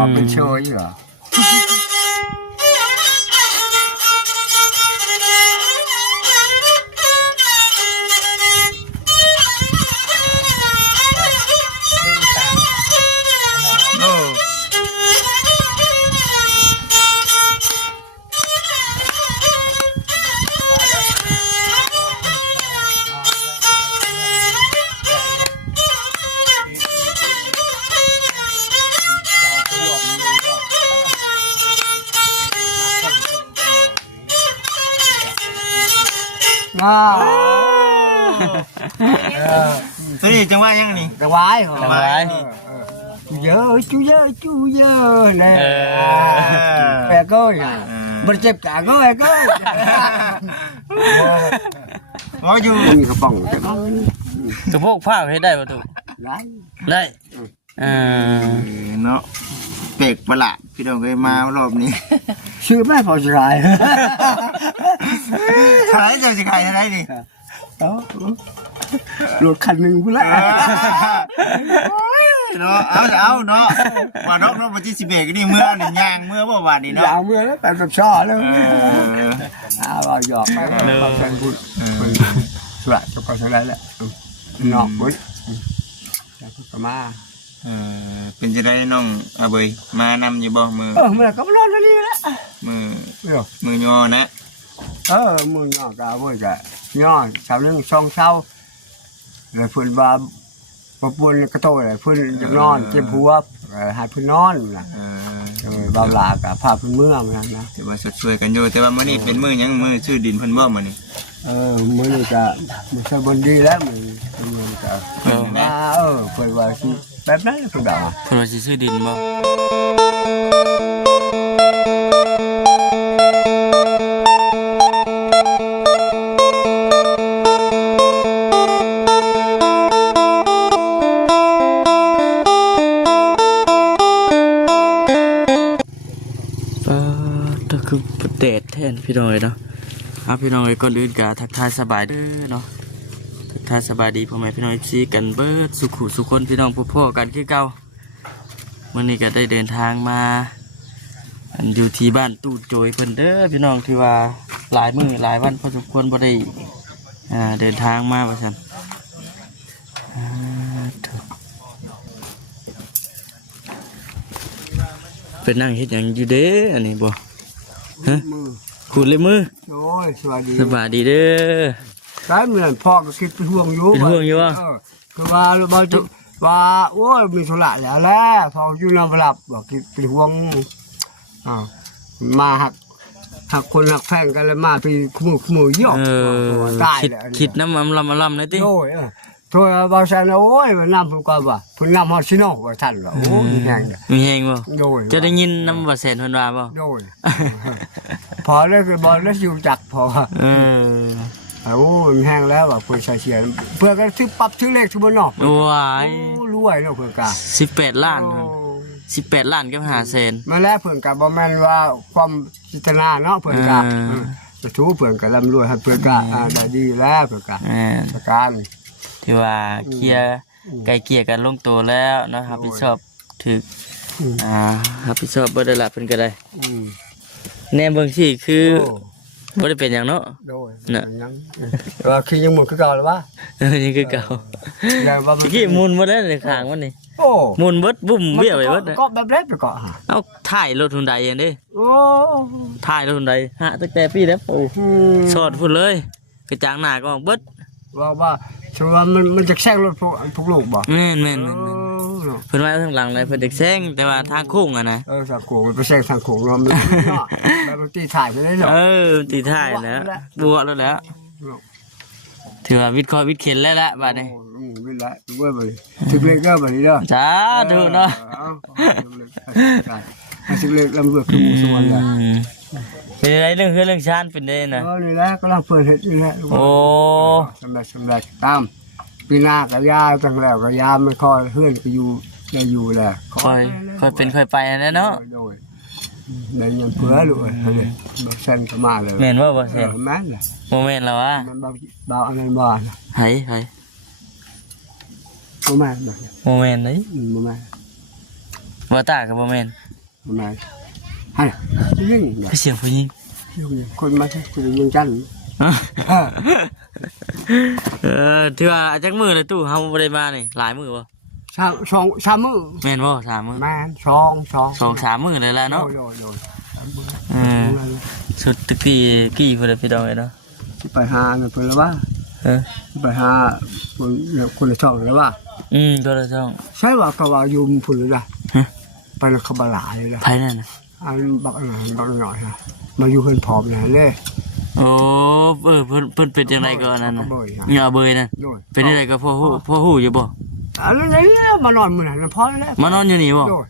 อเป็นเชยเหรอตัวนี้จังหวะยังนี่ จะไว้เหรอ จังหวะนี่ chú dơ nè về coi bật chụp cả có về coi หมออยู่ cái bỏng cái bỏng กระโพกผ้าเฮ็ดได้บ่ตุ đấy ได้เนาะเปกประหลาดพี่น้องเคยมารอบนี้ chưa mấy phò dài ขายเจ้าสิขายเท่าไหร่นี่ đó lột khăn mình cũng lại เนาะเอาเนาะว่าดอกเนาะบ่สิสิเบกนี่เมื่อนี่ย่างเมื่อบ่ว่านี่เนาะ dạo mưa đó tại tập sò luôn vào giọt bao sen vui lại cho con sang đây lại nọ với cái ma เป็นจังได๋น้องอาเบยมานำอยู่บ่มื้อ mưa có lo nó đi đó มื้อยอนะ mưa nhỏ cả với cả nhỏ sau lưng song sau rồi phun ba buồn cái tôi là phun giấc non chiêm phua hai phun non là rồi bao là cả pha phun mưa mà nè แต่ว่าสดช่วยกันอยู่แต่ว่ามื้อนี้เป็นมื้อหยังมื้อชื่อดินเพิ่นบ่มื้อนี้ mưa này cả mình sao bên đi đó mình cả phun vào chi bếp đấy phun đỏ เพิ่นว่าสิซื้อดินบ่คือเดดแทนพี่น้อยเนาะพี่น้อยก่อนอื่นก็ทักทายสบายเด้อเนาะทักทายสบายดีพ่อแม่พี่น้องซีกันเบิดสุขุสุคนพี่น้องพ่อกันคือเก่าวันนี้ก็ได้เดินทางมาอยู่ที่บ้านตู้โจยเพิ่นเด้อพี่น้องที่ว่าหลายมื้อหลายวันพอสมควรบ่ได้เดินทางมาว่าซั่นเป็นนั่งเฮ็ดหยังอยู่เด้ออันนี้บ่ฮะขุดเลยมือ rồi xòa đi สบายดีเด้อ cái mình phò cái cái huồng vô Cái huồng vô à? cái ba bao nhiêu và ôi mình số lại là phò du nam lập bảo cái huồng màหักคนหักแพงกันเลยมาไปขโมยยอกตายเลย คิดน้ำมันลำเลยติ โอ้ยthôi bao giờ nó ôi mà năm hôm qua bà hôm năm họ xin nó thành là ôi nhàng มีแหงบ่ rồi จะได้ยินน้ำว่าแสนเพิ่นว่าบ่ rồiพอแล้วคือบอลแล้วอยู่จักพอโอ้ยแห้งแล้วแบบคนใส่เสียเพื่อก็ซื้อปรับซื้อเลขซื้อบนนอก ว้าย รวยเนาะเพื่อนกา 18 ล้าน18 ล้านกับ5แสน มาแล้วเพื่อนกาบ่แม่นว่าความจิตนาเนาะเพื่อนกาจะทูเพื่อนการ่ำรวยให้เพื่อนกาได้ดีแล้วเพื่อนกาสการ ที่ว่าเคลียร์ไกลเกลี่ยกันลงตัวแล้วนะครับผิดชอบถึกรับผิดชอบบ่ได้ละเพิ่นก็ได้แนมเบิ่งสิคือบ่ได้เป็นหยังเนาะ โดยยังว่าคือยังหมดคือเก่าแล้ววะ นี่คือเก่า อย่างว่า เมื่อกี้มุนบ่ได้ในข้างมันนี่ โอ้ มุนเบิดบุ่มเบี้ยไปเบิด ก็แบบเล็กไปก่อน เอาถ่ายรถหุ่นใดอันนี้ โอ้ ถ่ายรถหุ่นใดฮะตั้งแต่ปีแล้วโอ้สอดพุ่นเลยกระจางหน้าก็เบิด ว่าชัวร์มันจะแซงรถพวกลูกบ่ แม่นเพิ่นว่าทางหลังเลยเพิ่นจะแซงแต่ว่าทางโค้งอ่ะนะ ทางโค้งมันไปแซงทางโค้งเนาะมันแบบตีถ่ายไปได้เนาะ ตีถ่ายแล้วบัวแล้วถือว่าวิทย์คอวิทย์เข็นแล้วละบาดนี้ วิทย์ละด้วยบ่ถึงเลขก็บ่นี้เด้อ จ้าถูกเนาะ ถึงเลขลำเลือกคือหมู่สวนน่ะ เป็นอะไรเรื่องชานเป็นได้นะ นี่แหละกำลังเปิดเฮ็ดนี่แหละ โอ้ สำเร็จตามปีหน้าก็ยาจังแล้วก็ยาไม่ค่อยเฮือนก็อยู่จะอยู่แหละ ค่อยเป็นค่อยไปนะเนาะ ในยังเพื่อลูกเลยบ่เซ็นก็มาเลย แม่นว่าบ่เซ็น แม่นล่ะ โมเมนต์แล้ววะ มันเบาอันนั้นบ่ ไห้ บ่แม่นบ่ โมเมนต์เลย บ่แม่น บ่ตากับโมเมนต์ แม่ให้ยิ่ง คือเสียงผู้หญิง คนมาคุณยิงจัน ถือว่าจักมือเลยตู้เฮาบ่ได้มานี่หลายมือบ่ สามมือ แม่นบ่3มื้อ แม่สอง 2-3มื้อนั่นแหละเนาะ โดย สุดตะกี้กี่พุ่นพี่น้องเอ้ยเนาะ ไปหาเพิ่นแล้วว่า ไปหาคนละช่องแล้วว่า ตัวละช่อง ใช่ว่าก็ว่ายุมพุ่นเลยนะไปแล้วเขาบลาเลยนะ ไผนั่นน่ะ อันบักหน่อยฮะมาอยู่เพิ่นผอมนะเลย โอ้เพิ่นเป็นจังไดก็อันนั้นน่ะ เบยฮะ เหงาเบยนั่น โดย เป็นจังไดก็พ่อฮู้อยู่บ่ อันนี้มานอนมื้อนั้นพอแล้ว มานอนอยู่นี่บ่ โดย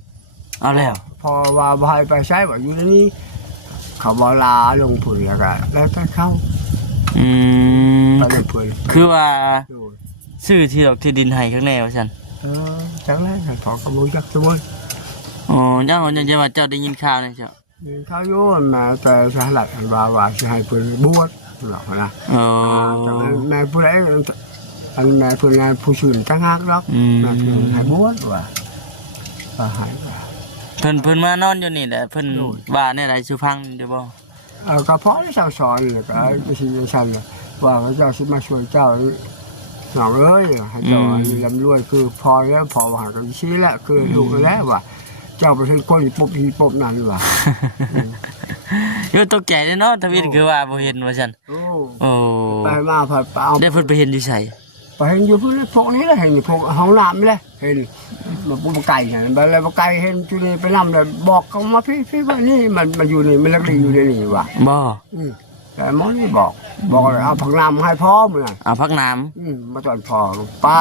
เอาแล้ว พอว่าบ่ให้ไปใช้ว่าอยู่ในนี้เขาบ่ลาลงพุ่นแล้วก็แล้วก็เข้าไปเลยพุ่น คือว่า โดย ซื้อที่ดอกที่ดินให้ข้างในว่าซั่น จังเลยขอกระบุจักสมุน อ๋อเจ้าจะว่าเจ้าได้ยินข่าวนี่เจ้า เขาโยนมาแต่สลัดว่าจะให้เพิ่นบวชหรอกนะ อ๋อ แม่ผู้ใดอันแม่เพิ่นผู้ชื่นตั้งหากหรอกแม่เพิ่นให้บวชว่าให้ เพิ่นมานอนอยู่นี่แหละเพิ่นว่าแนวใดสิฟังเด้อบ่ ก็เพราะที่เจ้าสอนแล้วก็สิซั่นว่าเจ้าสิมาช่วยเจ้าน้องเอ้ยให้เจ้าลำรวยคือพอแล้วพอว่าก็สิละคือลูกแล้วว่าเจ้าไปเห็นคนปุ๊บนั่นว่ะ อยู่ตกใจเนาะทวิตคือว่าบ่เห็นว่าซั่นโอ้ ไปมาพอเอา ได้เพิ่นไปเห็นอยู่ไส ไปเห็นอยู่พวกนี้แหละเห็นพวกห้องน้ำเลยเห็นมาปูไก่เนี่ยไปเลยไก่เห็นจุนี่ไปนำเลยบอกเขามาพี่ว่านี่มันอยู่นี่มันเล็กอยู่ในนี่ว่ะ บ่ แต่หมอนี่บอกเลยเอาผักน้ำให้พ่อมึงอ่ะ เอาพักน้ำ มาตอนพอปล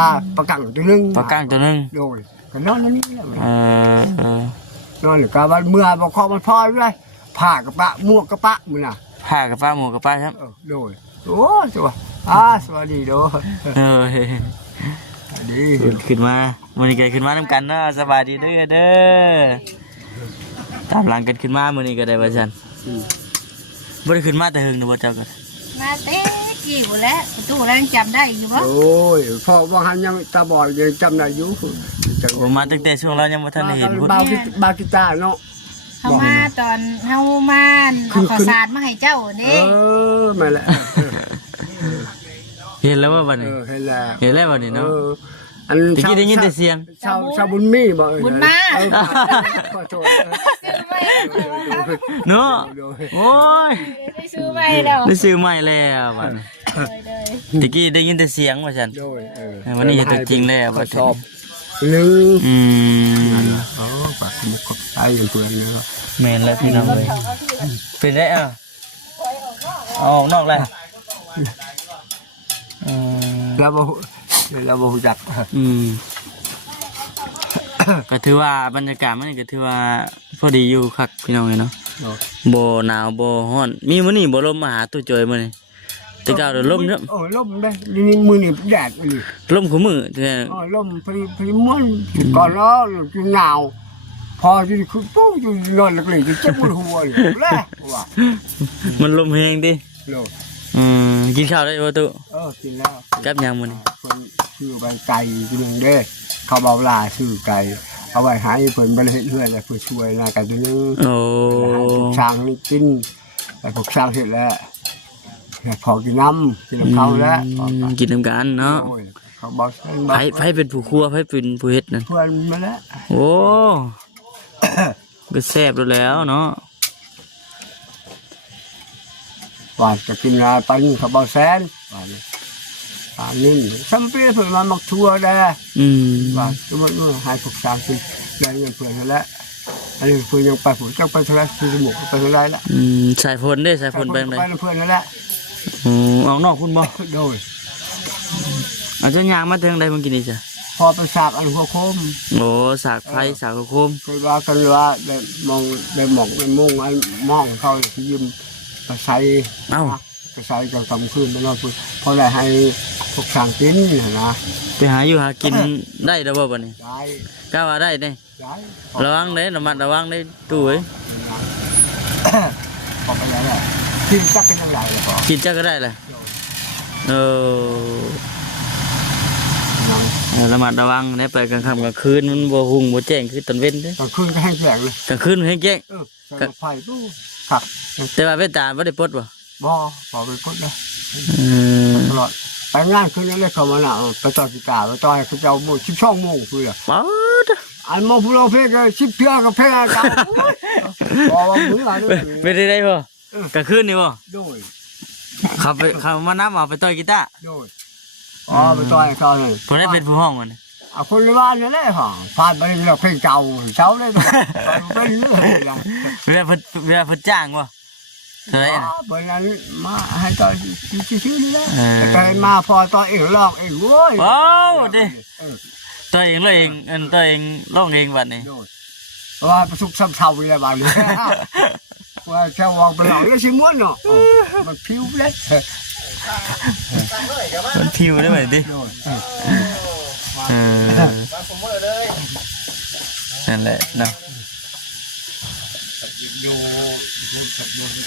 ากังตัวนึง ปลาก้างตัวนึง โดยก็นอนนี่แหละ นอนหรือกาวันเมื่อบอกข้อมันพอด้วยผ้ากระปะหมวกกระปะมึงอ่ะ ผ้ากับป้าหมูกับป้าครับ โดยโอ้สวัสดีโดดี ขึ้นมามื้อนี้ก็ขึ้นมานำกันเนาะสบายดีเด้อตามหลังกันขึ้นมามื้อนี้ก็ได้ว่าซั่นบ่ได้ขึ้นมาแต่หึงนะบ่เจ้าก็ มาเต้กี่หมดแล้วตู้แล้วยังจำได้อยู่ปะ โอ้ยพ่อว่าหันยังตาบอดยังจำได้อยู่ โอ้มาตั้งแต่ช่วงเรายังบ่ทันได้เห็นพุ่น บากิตาเนาะ เขามาตอนเฮามาเอาข้าวสารมาให้เจ้านี่ มาแล้ว เห็นแล้วว่าบัดนี้ เห็นแล้ว เห็นแล้วบัดนี้เนาะ อัน ตะกี้ได้ยินแต่เสียง ชาวบุญมีบ่ บุญมา ขอโทษ เนาะโอ้ย ได้ซื้อไปแล้ว ได้ซื้อใหม่แล้วบัดนี้ เลย ตะกี้ได้ยินแต่เสียงว่าซั่น โดย วันนี้เห็นตัวจริงแล้วบัด ช นี้ อบนึง Ừ. ปากมุกกับไอ้เพื่อนเลย แม่นแล้วพี่น้องเอ้ยเป็นได้อ่ะเอาออกนอกเลยแล้วบ่จัก ก็ถือว่าบรรยากาศมันก็ถือว่าพอดีอยู่คักพี่น้องเอ้ยเนาะบ่หนาวบ่ร้อนมีมื้อนี้บ่ลมมาหาตู้จอยมื้อนี้แต่ก้าวเดี๋ยวลมเนาะ ลมได้นี่มือนี่แดดนี่ ลมคู่มือแต่ ลมพริม้วนก่อนแล้วจุหนาวพอจุคือปุ๊บจุนอนเล็กๆจุเจ็บหัวอยู่แล้วว่า มันลมแฮงติ โล กินข้าวได้บ่ตู้ กินแล้ว กับหยังมื้อนี้ คนชื่อใบไก่ตัวนึงเด้เขาเบาลาชื่อไก่เอาไว้หายเพิ่นบ่ได้เฮ็ดเรื่อยแล้วเพิ่นช่วยนะไก่ตัวนึง โอ้ ช้างนี่กินแต่พวกช้างเฮ็ดแล้วพอกินน้ำกินเขาแล้ว กินนำกันเนาะ เขาบอก ไผเป็นผู้ครัวไผเป็นผู้เฮ็ดนั่น เพื่อนมาแล้ว โอ้ ก็แซ่บแล้วเนาะ ว่าจะกินอะไรปันเขาบอกแสนว่าป่านนี้ซัมเปี้ยเพื่อนมาหมักทัวได้ว่าสมมติว่าหายพวกช้างกินได้เงินเพื่อนแล้วอันนี้เพื่อนยังไปผมจะไปทะเลที่สมุทรไปทะเลละ สายฝนได้สายฝนไปไหน ไปเพื่อนนั่นแหละ ออกนอกคุณบ่ โดย อาจจะยางมาถึงใดมันกินนี่จ้ะ พอไปสากอันหัวโคม โอ้สากไฟสากโคม เคยว่ากันว่าได้มองได้หมอกได้มุ่งอันมองเขาที่ยืมกระใส เอ้าก ระใสจะทำขึ้นมานอนพูดพอได้ให้พวกช้างกินนะ ไปหาอยู่หากินได้แล้วบ่บัดนี้ ได้ กล้าว่าได้เด้ ได้ ระวังเด้ระมัดระวังเด้ตู้เอ้ย พอไปแล้วแหละกินจักเป็นยังไงเลยพอ กินจักก็ได้แหละเออ ระมัดระวังได้ไปกลางค่ำกลางคืนมันบ่หุ่งบ่แจ้งคือตอนเว้นเด้ กลางคืนก็ให้แสงเลย กลางคืนมันให้แจ้ง ใส่ไฟตู้ครับ แต่ว่าเวตาบ่ได้ปลดบ่ บ่ไปกดเลย อืม ตลอดไปงานคืนนั้นเลยเขามาหนาไปต่อกีตาร์ไปต่อให้เขาเจ้าโมง12 โมงคือ ป๊าด อันโมงพูโรเพลก็10 เทื่อก็เพลงกันบอกว่ามืออะไร ไปได้บ่กลางคืนนี่บ่ โดย เขามานํเอาไปต่อยกีตาร์ โดยไปต่อให้เขาเลย เพิ่นได้เป็นผู้ห้องมัน เอาคนในบ้านนี่แหละฮะผ่านไปเราเพลงเก่าเช้าเลยเป็นเรื่องอะไร เวลาเพิ่นจ้างบ่เท่าไหร่น่ะ เบอร์นั้นมาให้ต่อชื่อนี่แหละแต่มาพอต่อเองลอกเองโว้ย ว้าวดิตัวเองเลยเองตัวเองร้องเองบัดนี้ ว่าประสบซ้ำเท่าเลยบ้านนี้ว่าแค่วางไปหลอกแล้วชิม้วนเนาะมันผิวเลย มันพิวได้บัดนี้นั่นแหละเนาะ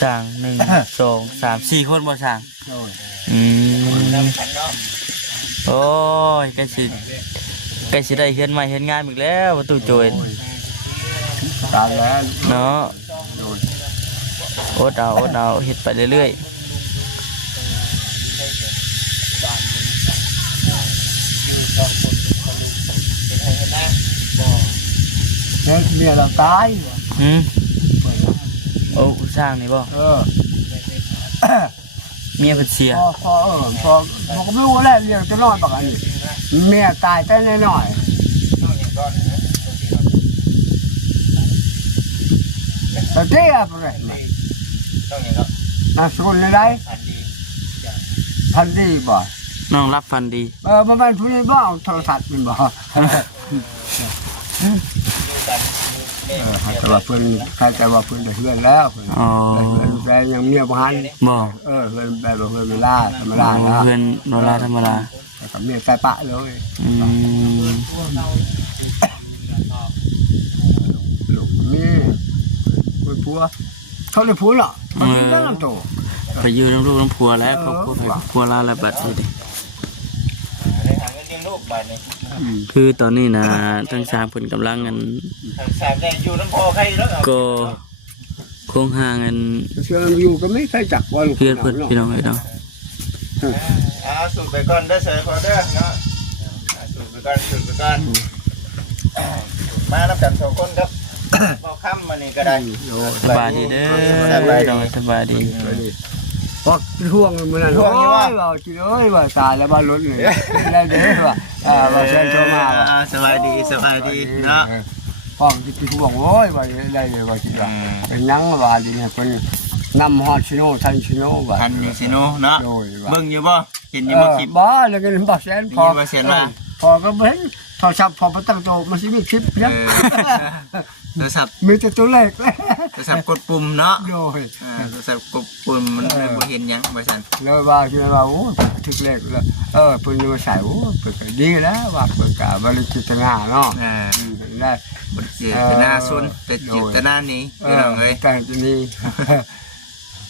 สั่ง1 2 3 4คนบ่สั่งโอ้ยใกล้สิได้เฮ็ดใหม่เฮ็ดงานอีกแล้วประตูโจย ตายแล้ว เนาะอดเอาเฮ็ดไปเรื่อย เมียเราตาย โอ้สร้างนี่บ่เมียเพิ่นเสีย พอก็ไม่รู้อะไรเรื่องจะนอนปกติเมียตายแต่น้อยแต่เจ๊อะไรน่าสกุลอะไรพันดีบ่ น้องรับฟันดี มันเป็นผู้นี้บ้าโทรศัพท์มันบ่แต่ว่าเพิ่นใครแต่ว่าเพิ่นได้เฮือนแล้วเพิ่น อ๋อ แต่ยังเมียบ่หัน บ่ เพิ่นแบบเพิ่นเวลาธรรมดาแล้ว เพื่อนโนราธรรมดา แต่กับเมียใส่ปะเลย ลูกมีคุณผัวเขาได้ผัวเหรอเขาได้ตั้งโต ไปอยู่น้ำลูกน้ำผัวแล้วเขาผัวลาละบัดนี้ดิคือตอนนี้นะทั้งสามเพิ่นกำลังกันก็คงห่างกัน เชื่ออยู่ก็ไม่ใช่จักว่า เพื่อนเพิ่นพี่น้องเนาะ สูดไปก่อนได้เสยพอเด้อเนาะสูดไปก่อนมานับกัน2 คนครับเอาค่ำมานี่ก็ได้ สบายดีเด้อสบายดี พอห่วงมันนั่นโอ้ยว่าจิเอ้ยว่าตายแล้วบ้านรถเลยได้เด้อว่าว่าเชิญชมมา สบายดีเนาะ พ่อจิไปห่วงโอ้ยว่าได้เลยว่าจิว่าเป็นยังว่าดีเนี่ยเพิ่นนำฮอดชิโนทันชิโนว่า ทันอยู่สิโนเนาะ โดยว่า เบิ่งอยู่บ่เห็นอยู่บ่คลิป บ่แล้วก็บ่แสนพอ บ่แสนว่า พอก็เห็นโทรศัพท์พอบ่ตั้งโตมันสิมีคลิปเพียง โทรศัพท์ มีแต่ตัวเลข โทรศัพท์กดปุ่มเนาะ โดย โทรศัพท์กดปุ่มมันบ่เห็นหยังว่าซั่น เลยว่าคือว่าโอ้ถึกเลขแล้วเพิ่นมาใส่โอ้เพิ่นก็ดีแล้วว่าเพิ่นก็บ่ได้จิตนาเนาะได้ บ่เจตนาซนแต่เจตนานี้พี่น้องเอ้ย แต่จะนี่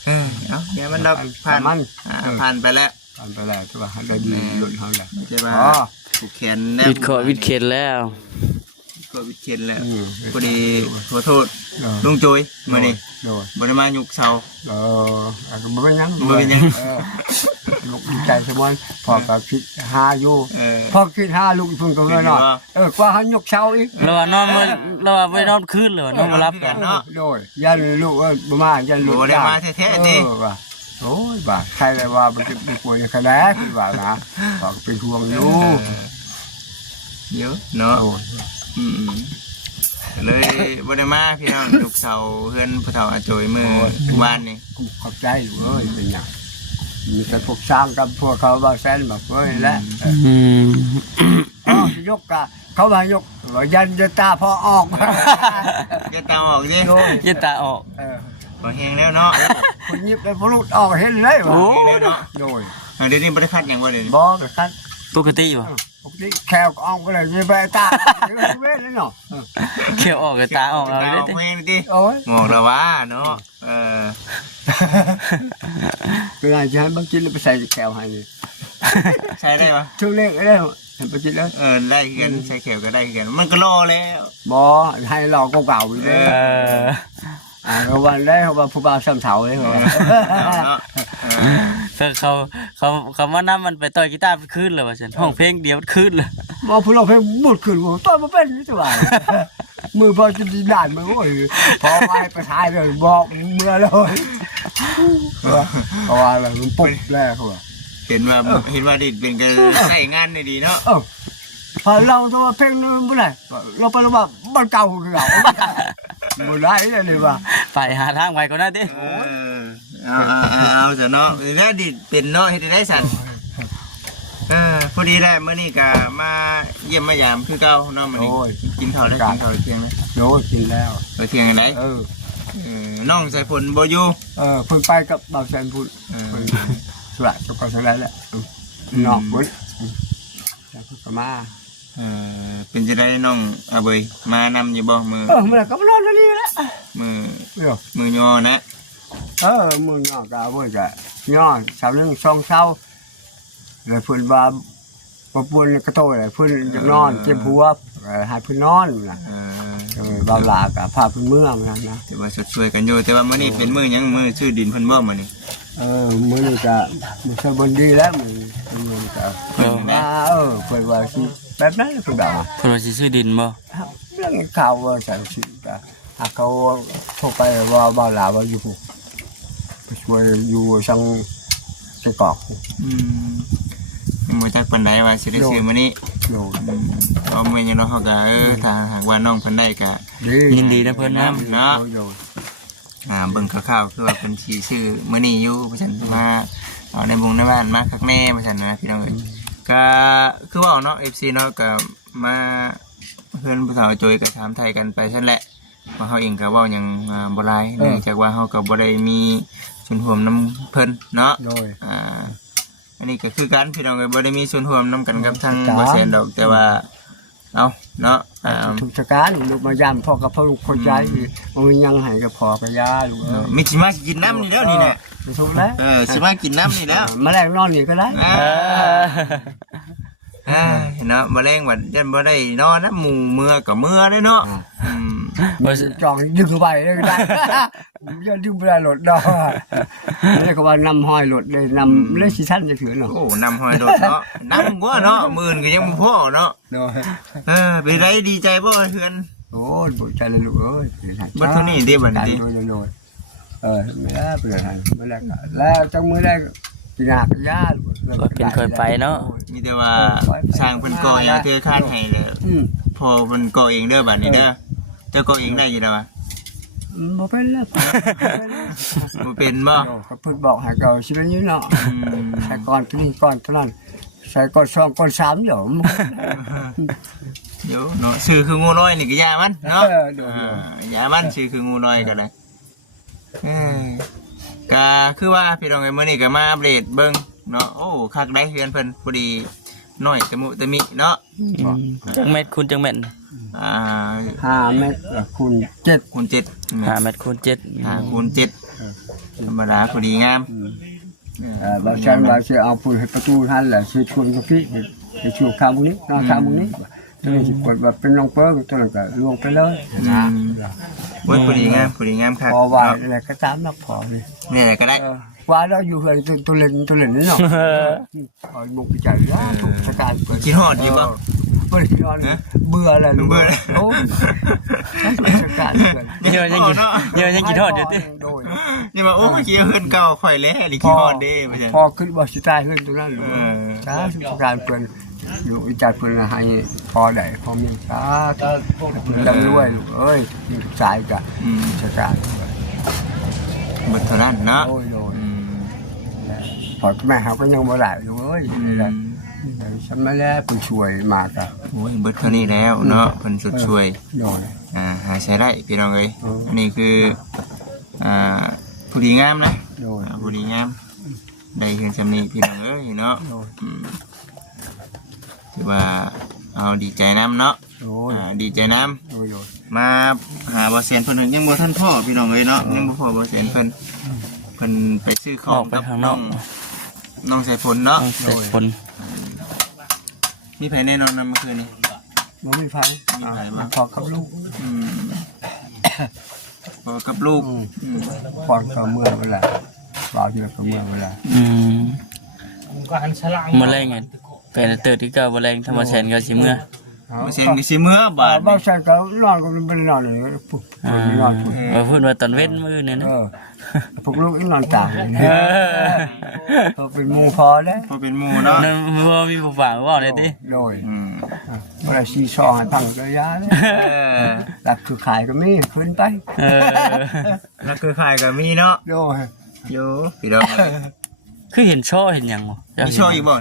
เอ้าเดี๋ยวมันดับผ่านไปแล้ว ผ่านไปแล้วตัวได้ดีหลุดเฮาแล้ว ใช่ป่ะผูกแขน วิดคอวิดเข็นแล้ว ก็วิดเข็นแล้วพอดีขอโทษลุงโจยมื้อนี้ โดย บ่ได้มายุกเสา ก็บ่เป็นหยัง บ่เป็นหยัง ลูกดีใจสมอนพอก็คิดหาอยู่พอคิดหาลูกเพิ่นก็เลยนอนกว่าหายกเช้าอีก เราว่านอนมื้อเราว่าไปนอนคืนเลยนอนบ่หลับกัน เนาะ โดยยันลูกบ่มายันลูก บ่ได้มาแท้ๆนี่ ว่าโอ้ยว่าใครเลยว่ามันจะเป็นป่วยขนาดคือว่านะบอกเป็นห่วงอยู่ เยอะเนาะเลยบ่ได้มาพี่น้องยุกเสาเฮือนพ่อเฒ่าอาโจยมื้อวานนี่ ขอบใจอยู่เอ้ยเป็นหยังมีแต่พวกสร้างกับพวกเขาว่าแซนบอกเอ้ยและยกกะเขาว่ายกว่ายันจะตาพอออก อย่าตามออกดิ ยันตาออก บ่แฮงแล้วเนาะ คนยิบเลยพลุดออกเห็นเลยว่า โดย เดี๋ยวนี้บ่ได้คัดหยังบ่เดี๋ยวนี้ บอกกัน ปกติอยู่ ปกติแขวก็ออกก็เลยมีใบตาเว้นเลยเนาะ เขียวออกกับตาออกเราได้ แม่งดิ โอ้ย มองแล้วว่าเนาะเวลาจะให้บางทีเราไปใส่แขวให้นี่ ใช้ได้ปะ ช่วงเล็กได้ เห็นไปจิตเลย ได้กันใช้เขียวก็ได้กันมันก็รอแล้ว บ่ให้เราเก่าๆอยู่เลย เขาวันได้เขาว่าผู้บ่าวซ้ำเถาเลยเขาว่า เขามานํมันไปต่อยกีตาร์ขึ้นเลยว่าซั่นห้องเพลงเดียวขึ้นเลย มาผู้เราเพลงบุดขึ้นว่าต้นมาเป็นนี่ตัว มือพอจะดีด่านมือโอ้ยพอไปประทายเลยบอกเมื่อเลยเพราะว่าอะไรมันปุ๊บแรกเขาว่า เห็นว่าดิเป็นกันใส่งานได้ดีเนาะ พอเราตัวเพลงนู้นเมื่อไหร่เราไปเราแบบบ้านเก่าคือเก่าหมดได้เลยว่า ไปหาทางไปก่อนนะติ เอาซะเนาะได้ดิเป็นเนาะเฮ็ดได้สั่นพอดีได้มื้อนี้ก็มาเยี่ยมมายามคือเก่าเนาะมื้อนี้กินข้าวแล้วกินข้าวเที่ยงมั้ย โดนกินแล้ว เที่ยงไหนน้องใส่ฝนบ่อยู่ เพิ่งไปกับบ่าวแซนพูดสุระกับเขาอะไรแหละนอกพุ่นแล้วก็มา เป็นจะได้น้องอาเบยมานำอยู่บ่มือ เมื่อไหร่ก็มานอนนี่แล้ว มือยอนะ มือย่อกาเว้ยกะย่อชาวเรื่องช่องเช้าเลยพุ่นว่าปะปวนกระโตเลยพุ่นจะนอนเจ็บหัวหายพุ่นนอนนะบาวลากะพาพุ่นเมืองนะ แต่ว่าสดช่วยกันอยู่แต่ว่ามื้อนี้เป็นมื้อยังมื้อชื่อดินเพิ่นบ่มื้อนี้ มือนี่กะมันสบดีแล้วมือกะเปิดว่าสิแบบนั้นคือแบบ เพิ่นว่าสิซื้อดินบ่ เรื่องข่าวว่าสั่งสิกะหากเขาโทรไปว่าบาวลาว่าอยู่ไปช่วยอยู่ช่างไส้กรอก บ่จักปานใดว่าสิได้ซื้อมื้อนี้ โน่ เอามื้อยังเนาะเฮาก็ถ้าหากว่าน้องเพิ่นได้ก็ ยินดีนะเพิ่นนะ เนาะเบิ่งคร่าวๆคือว่าเพิ่นสิซื้อมื้อนี้อยู่เพราะฉะนั้นมาเอาในวงในบ้านมาคักแน่เพราะฉะนั้นนะพี่น้องเอ้ยก็คือว่าเนาะ FC เนาะก็มาเพื่อนผู้สาวจอยก็ถามไทยกันไปซั่นแหละว่าเฮาเองก็เว้าหยังบ่หลายเนื่องจากว่าเฮาก็บ่ได้มีส่วนร่วมนำเพิ่นเนาะอันนี้ก็คือกันพี่น้องเอ้ยบ่ได้มีส่วนร่วมนำกันกับทางบ่แซนดอกแต่ว่าเอาเนาะทุกการลูกมายามพ่อกับพ่อลูกคนใจมันยังให้กับพ่อกับย่าลูก มีสิมากินน้ำนี่แล้วนี่แหละ ถูกแล้ว สิมากินน้ำนี่แล้ว มาแรงนอนนี่ก็ได้ เนาะมาแรงว่ายันบ่ได้นอนนะหมู่เมื่อกับเมื่อได้เนาะ จองดึงเข้าไปได้ก็ได้ยังดึงไปได้รถดอกนี่ก็ว่านำห้อยรถเลยนำเลยสิท่านจะถือเนาะ โอ้นำหอยโดดเนาะนำก็เนาะหมื่นก็ยังบ่พอเนาะไปได้ดีใจบ่เฮือน โอ้ยบ่ใจเลยลูกเอ้ย บัดเท่านี้ดิบัดนี้ ไม่ได้เปลี่ยนไม่ได้แล้วจังมือได้ปีนาก็ย่า เป็นเคยไปเนาะ มีแต่ว่าสร้างเพิ่นก่ออย่างเทคานให้เลยพอเพิ่นก่อเองเด้อบัดนี้เด้อเจ้าก่อเองได้อยู่แล้วว่ะ บ่เป็นแล้ว บ่เป็นบ่ เขาเพิ่นบอกให้เก่าสิเป็นอยู่เนาะใส่ก่อนที่นี่ก่อนเท่านั้นใส่ก่อน2ก่อน3อยู่ เดี๋ยวเนาะชื่อคืองูน้อยนี่ก็ยามันเนาะยามันชื่อคืองูน้อยก็ได้ก็คือว่าพี่น้องไอ้มื้อนี้ก็มาอัปเดตเบิ่งเนาะโอ้คักได้เฮือนเพิ่นพอดีน้อยตะมุตะมิเนาะ จังเม็ดคูณจังเม็ด5 เมตรคูณ 7 คูณ7 5 เม็ดคูณ7 5คูณ7ธรรมดาพอดีงามบางชั้นบางสิเอาปุ๋ยให้ประตูท่านแหละสิชวนกับพี่ไปช่วยข้างพวกนี้นอนข้างพวกนี้ตัวนี้สิกดแบบเป็นน้องเปิ้งตัวนั้นก็ลงไปเลยนะ เว้ยพอดีงามครับ พอว่าอะไรก็ตามนักพอนี่ นี่ก็ได้ ว่าเราอยู่เฮือนตัวเล่นนี่เนาะพอบุกไปจ่ายทุกสการเปิด คิดฮอดอยู่บ่ บ่ได้นอนเบื่อแล้วลูกโอ้สการเปิด เดี๋ยวยังกินทอดอยู่ติ นี่ว่าโอ้เมื่อกี้เฮือนเก่าข่อยแล้วนี่คิดฮอดเด้บ่ใช่ พอขึ้นบ่สิตายเฮือนตรงนั้นลูกจ้าสการเปิดอยู่อีจัดเพิ่นให้พอได้พอมีสาธุลำรวยลูกเอ้ยทุกสายก็สการ บ่เท่านั้นเนาะ โอ้ยพอแม่เขาก็ยังบ่ได้ลูกเอ้ยฉันมาแล้วผู้ช่วยมากอ่ะ โอ้ยเบิดเท่านี้แล้วเนาะเพิ่นสุดช่วย โน่น หาใช้ได้พี่น้องเอ้ยอันนี้คือผู้ดีงามนะ โน่น ผู้ดีงามได้เห็นจำนี้พี่น้องเอ้ยเนาะถือว่าเอาดีใจน้ำเนาะ โน่น ดีใจน้ โน่น ำมาหาบ่แสนเพิ่นยังบ่ทันพ่อพี่น้องเอ้ยเนาะยังบ่พ่อบ่แสนเพิ่นไปซื้อของกับน้องใส่ผลเนาะ ใส่ผล มีไผแน่นอนนำเมื่อคืนนี้ บ่มีไฟ มีไผบ่ พอกับลูก พอกับลูก พอกับเมื่อเวลาบ่าวอยู่กับเมื่อเวลา มะเร็งไงเป็นเติร์ดที่เก่ามะเร็งธรรมชาติก็สิเมื่อ มาเซ็นก็สิเมื่อบาด บ่าวใส่ก็นอนก็บ่ได้นอนเลยปุ๊บนอนปุ๊บ พูดว่าตอนเว้นมื้อนี่นะ พวกลูกอีนอนตายเป็นหมู่พอแล้ว พอเป็นหมู่เนาะ นั่นบ่มีผู้ฝากว่าได้ติ โดยบ่ได้ซีซองให้พังก็ยาเลยหลักคือขายก็มีขึ้นไป แล้วคือขายก็มีเนาะ โดย อยู่พี่น้อง คือเห็นช่อเห็นหยังบ่ มีโชว์อีกบ่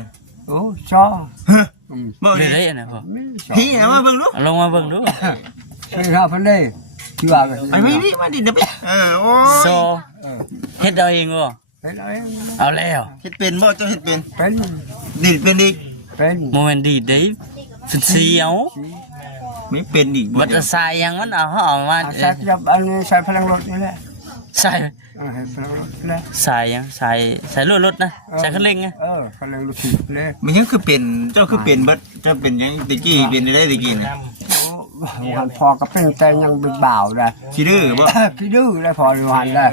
โอ้ชอ บ่ ได้ ดิ ได้อันนั้นพ่อ พี่เอามาเบิ่งดู เอาลงมาเบิ่งดู ใช่ครับเพิ่นได้ชื่อว่าก็ ไอ้พี่มาดิเด้อพี่โอ้ โซเฮ็ดเอาเองบ่ เป็นอะไร เอาแล้ว เฮ็ดเป็นบ่เจ้าเฮ็ดเป็น เป็น ดิเป็นอีก เป็น โมเมนต์ดีได้สุดเสียว ไม่เป็นอีกบ่ บัดสายยังมันเอาเฮาเอามา ใช้จับอันนี้ใช้พลังรถนี่แหละ ใส่ ให้พลังรถแหละ สายยังสายรถนะสายคันเร่งไง พลังรถถีบเลย มันยังคือเป็นเจ้าคือเป็นเบิดเจ้าเป็นยังตะกี้เป็นได้ตะกี้น่ะ หันพอก็เป็นแต่ยังเป็นบ่าวได้ สิดื้อบ่ พี่ดื้อได้พออยู่หันได้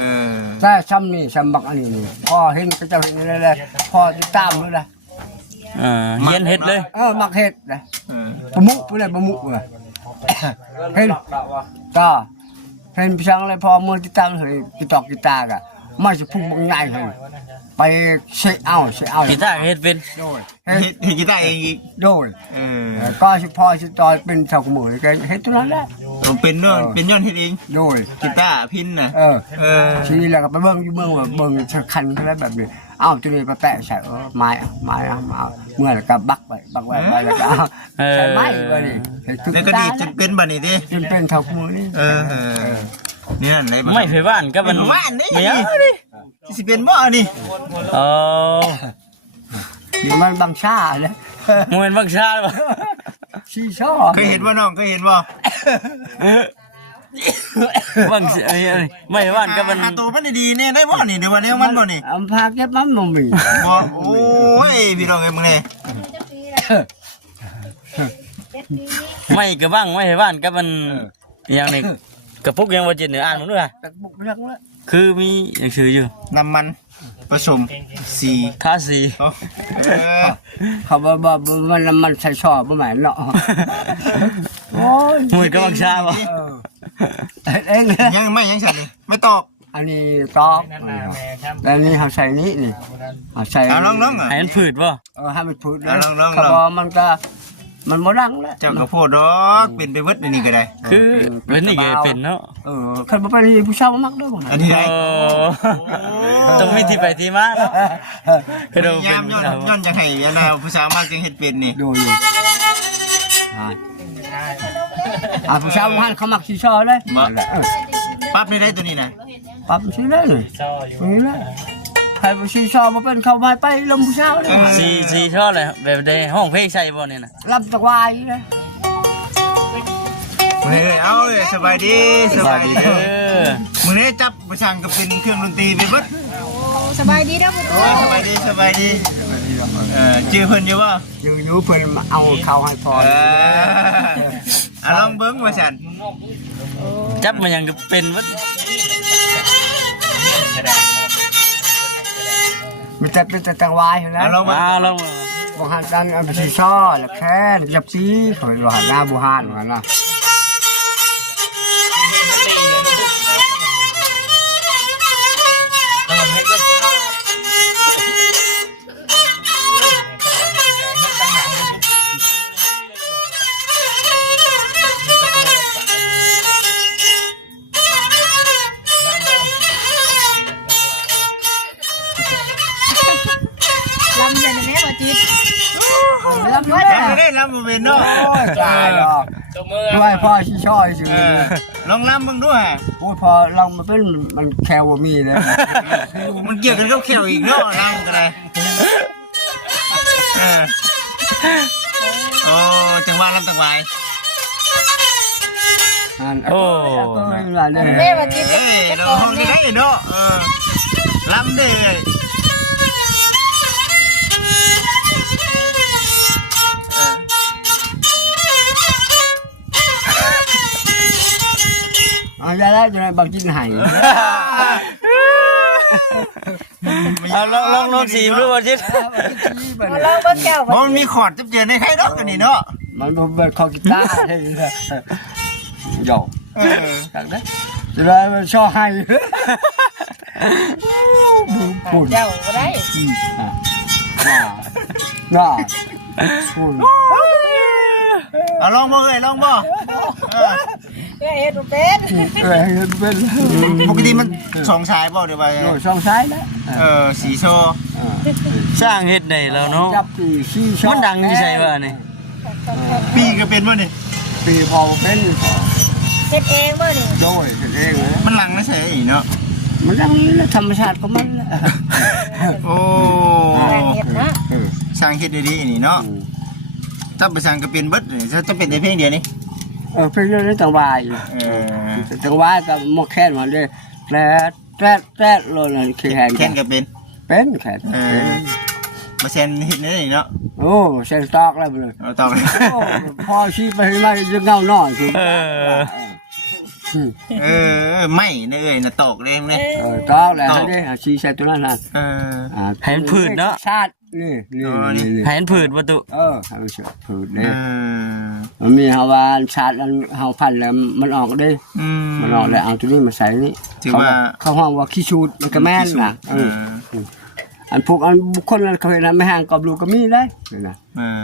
แต่ซ้ำนี่ซ้ำบักอันนี้นี่พ่อเห็นก็จะเห็นเลยเลยพ่อติดตามเลยนะ เฮียนเฮ็ดเลย มักเห็ดนะบะมุไปเลยบะมุเลยเห็นก็เห็นพี่ช่างเลยพอมือติดตามเลยกีตอกกีตาร์กะไม่จะพุ่งบังใหญ่เลยไปเช็คเอา กีตาร์เฮ็ดเป็น โดย เฮ็ดกีตาร์เองอีก โดยก็สิพอสิจอยเป็นชาวขมือเลยก็เห็ดตัวนั้นแหละ เป็นเนาะเป็นย้อนเฮ็ดเอง โดย กีตาร์พินน่ะ ทีนี้แล้วก็ไปเบิ่งอยู่เมืองว่าเบิ่งคันแล้วแบบนี้อ้าวตัวนี้ไปแปะใส่ไม้เอาเมื่อแล้วก็บักไว้แล้วก็ใส่ไม้ไว้นี่ แล้วก็ดีจนเป็นบัดนี้ติ จนเป็นชาวขมือนี่ นี่นั่นไหนบ่ ไม่ไผบ้านก็มัน ว่านนี่ ไม่เอาดิ สิเป็นบ่นี่ อ๋อ มันบางชาเลย โมเมนต์บางชาติบ่ ชีช่อ เคยเห็นบ่น้องเคยเห็นบ่ บางไม่บ้านก็มัน หาตัวมันดีๆเนี่ยได้บ่นี่เดี๋ยววันนี้มันบ่นี่ อำพาเก็บมันบ่มี บ่โอ้ยพี่น้องเอ้ยมึงนี่ ไม่ก็บ้างไม่บ้านก็มันอย่างนี้กระปุกยังบ่จิตเนี่ยอ่านมันด้วย ตะบุกเรื่องแล้ว คือมีหนังสืออยู่ น้ำมันผสมสี ทาสี เขาบ่มันใส่ช่อบ่แม่นเนาะโอ้ย มือก็บางชาบ่ เอง ยังไม่ยังสั่นนี่ไม่ตอบ อันนี้ตอกแล้วนี่เฮาใส่นี้นี่เฮาใส่ เอาลองๆอ่ะ ให้มันผืดบ่ ให้มันพูด ลองๆ เขาบอกมันก็มันบ่ดังแล้ว เจ้าก็พูดดอกเป็นไปเบิดนี่ก็ได้ คือเป็นนี่ก็เป็นเนาะ คันบ่ไปนี่ผู้ชายมักเด้อบ่ อันนี้ได้ โอ้ต้องมีที่ไปที่มาเนาะคือเรา ยาม เป็น ย้อนจังให้อันน่ะผู้สาวมากจังเฮ็ดเป็นนี่ ดูอยู่ผู้ชายหันเขามักสิชอเลย ปั๊บนี่ได้ตัวนี้นะ ปั๊บสิเลยนี่แหละใครบ่สิชอบ่เป็นเข้าไปลมผู้ชายเลย สีชอบเลยแบบได้ห้องเพลงใส่บ่เนี่ยนะ รับตะวายเลย มื้อนี้เอาเลยสบายดีสบายดี เออ มื้อนี้จับประชังกับเป็นเครื่องดนตรีไปเบิด สบายดีเด้อปู่ สบายดีสบายดีชื่อเพิ่นอยู่บ่ อยู่เพิ่นเอาเข้าให้พอ ลองเบิ่งว่าซั่น จับมันยังเป็นวัด มันจะเป็นตะวายอยู่แล้ว ลองมา ลอง บ่หันกันอันสิชอแล้วแค่จับซีเขาบ่หันหน้าบ่หันว่าล่ะ ลำเย็นแม่บ่จิต รับด้วย ได้ลำบ่เป็นเนาะ ตายดอกด้วยพ่อสิชอซื่อ ลองลำมึงด้วย โอ้ยพอเรามันเป็นมันแควบ่มีเลย มันเกี่ยวกันกับแขวอีกเนาะลำก็ได้โอ้จังหวะลำจังหวะ โอ้ แม่บ่จิต เอ้ยเราห้องนี้ได้เนาะลำได้เลย เอาอย่าได้จะได้บางกินไห้ เอาลองสีดูบ่จิต มาลองเบิ่งเจ้า เพราะมันมีขอดจับเจนในใครดอกกันนี่เนาะ มันเป็นคอกีตาร์ให้หยอก เออ จังได้จะได้มันชอบให้ปุ่น เจ้าบ่ได้ น่าปุ่น เอาลองบ่เอ้ยลองบ่เออ เฮ็ดบ่เป็น ให้เป็น ปกติมันสองสายบ่เดี๋ยวไป โดยช่องซ้ายนะ สีโซ สร้างเฮ็ดได้แล้วเนาะ จับปีขี้ช่อง มันดังที่ใช่ว่านี่ ปีก็เป็นบ่นี่ ปีพอเป็น เฮ็ดเองบ่นี่ โดยเองนะ มันหลังไม่ใช่อีเนาะ มันยังธรรมชาติของมัน โอ้ แรงเฮ็ดนะ สร้างเฮ็ดดีๆนี่เนาะถ้าไปสร้างก็เป็นเบิดนี่จะเป็นแต่เพียงเดียวนี่ เป็นเรื่องจังหวะอยู่จังหวะกับหมกแค่นมันด้วยแร่เลยแข่ง แค่นก็เป็น เป็นแค่ มาเซนเฮ็ดนี่เนาะ โอ้เส้นตอกแล้วเลย เอาต่อเลย พอชี้ไปให้มาจะเงาหน่อยคือ ไม่เอ้ยน่ะตอกเลยนี่ ตอกแล้วนี่ชี้ใส่ตัวนั้นนะ ให้มันผืดเนาะ ชาตินี่ ให้มันผืดบ่ตุ ให้มันผืดเนี่ยมันมีฮาวาชาติแล้วฮาวพันแล้วมันออกได้มันออกแล้วเอาตัวนี้มาใส่นี่เขาห้องว่าขี้ชูดมันก็แม่นนะอันพวกอันบุคคลนั้นเขาเห็นนะไม่ห่างกับลูกก็มีได้นะ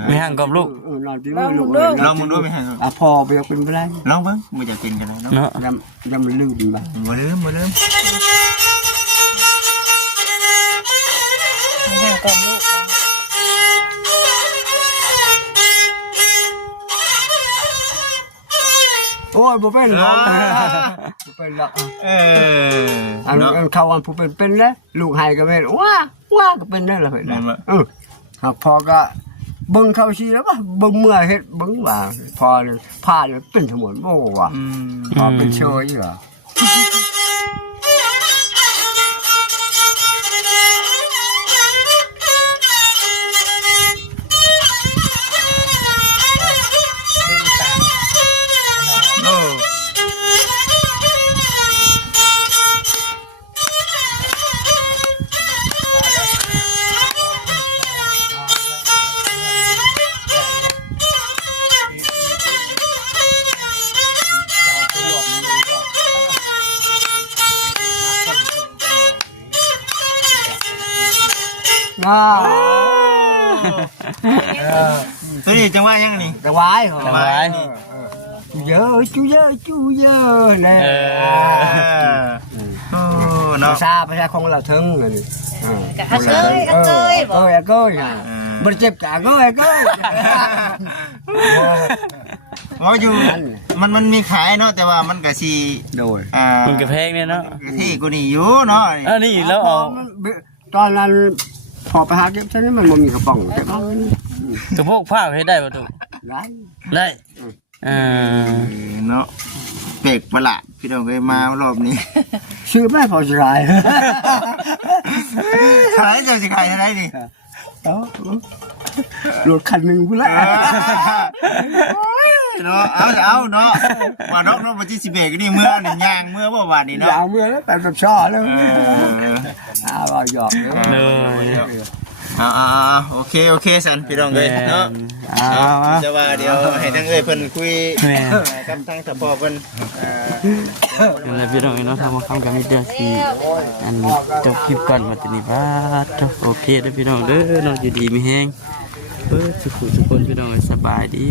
ไม่ห่างกับลูก นอนที่มือลูก ลองมึงดูไม่ห่าง พอไปเอาเป็นไปได้ ลองเบิ่งบ่จะเป็นกันเลยเนาะ เนาะ ยังมันลืมดีบ้าง บ่ลืม ไม่ห่างกับลูก โอ้ยบ่เป็นหรอกบ่เป็นหรอกอันเขาอันผู้เป็นแล้วลูกหายก็เป็นว่าก็เป็นได้ละเพิ่นครับพอก็เบิ่งเข้าชีแล้วว่าเบิ่งเมื่อเฮ็ดเบิ่งว่าพอเลยพาเลยเป็นทั้งหมดโอ้ว่ะพอเป็นโชว์อยู่อ่ะ โอ้ตัวนี้จังว่ายังนี่ จะวายเหรอ จังหวะ chú dơ nè โอ้เนาะ xa phải ra không là thân rồi ăn cơi mình chụp cả cơi ว่าอยู่มันมีขายเนาะแต่ว่ามันก็สิ rồi มันก็แพงเนี่ยเนาะ ที่กูนี่อยู่เนาะ อันนี้แล้วเอา toàn là họ phải hạt cho nên mình một mình cái bỏng cái bỏng กระโพกผ้าเฮ็ดได้บ่ตุ đấy ได้เนาะเปกประหลาดพี่น้องเคยมารอบนี้ chưa biết họ gì lại ขายจะสิขายเท่าไหร่นี่ đó lột khăn mình cũng lại เนาะเอาเนาะว่าดอกเนาะบ่สิสิเบกนี่เมื่อนี่ย่างเมื่อบ่ว่านี่เนาะ dạo mưa đó tại tập so luôn vào giọt nữa โอเคสันพี่น้องเลยเนาะจะว่าเดี๋ยวให้ทั้งเอ้ยเพิ่นคุยกับทั้งสปอเพิ่น นั่นแหละพี่น้องเนาะทำมาคำกันนิดเดียวสิอันจบคลิปก่อนมาทีนี้ว่าโอเคเด้อพี่น้องเด้อเนาะอยู่ดีมีแฮงสุขทุกคนพี่น้องสบายดี